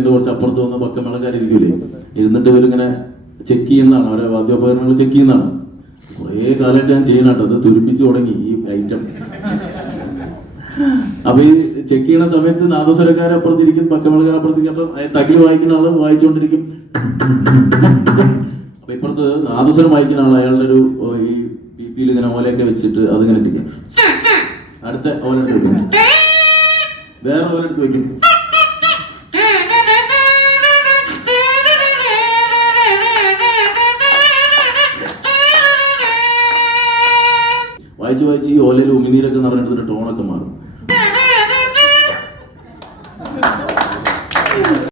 ചെയ്യുന്നതിന്റെ കുറച്ച് അപ്പുറത്ത് വന്ന് പക്കമേളക്കാരിരിക്കൂലേ, ഇരുന്നിട്ട് ഇവരിങ്ങനെ ചെക്ക് ചെയ്യുന്നതാണ്, അവരെ വാദ്യോപകരണങ്ങൾ ചെക്ക് ചെയ്യുന്നതാണ്. കുറേ കാലമായിട്ട് ഞാൻ ചെയ്യണട്ടോ, അത് തുരുമ്പിച്ചു തുടങ്ങി ഈ ഐറ്റം. അപ്പൊ ഈ ചെക്ക് ചെയ്യണ സമയത്ത് നാദസ്വരക്കാരെ അപ്പുറത്തിരിക്കും, പക്കമേളക്കാരെ അപ്പുറത്തിരിക്കും. അപ്പൊ തകിൽ വായിക്കുന്ന ആള് വായിച്ചുകൊണ്ടിരിക്കും. അപ്പൊ ഇപ്പുറത്ത് നാദസ്വരം വായിക്കുന്ന ആൾ അയാളുടെ ഒരു ഈ പിയിൽ ഇങ്ങനെ ഓലയൊക്കെ വെച്ചിട്ട് അതിങ്ങനെ ചെയ്യും. അടുത്ത ഓലെടുത്ത് വെക്കും, വേറെ ഓലെടുത്ത് വെക്കും. വായിച്ച് വായിച്ച് ഈ ഓലയിൽ ഉമിനീരൊക്കെ നിറഞ്ഞിട്ട് ടോണൊക്കെ മാറും.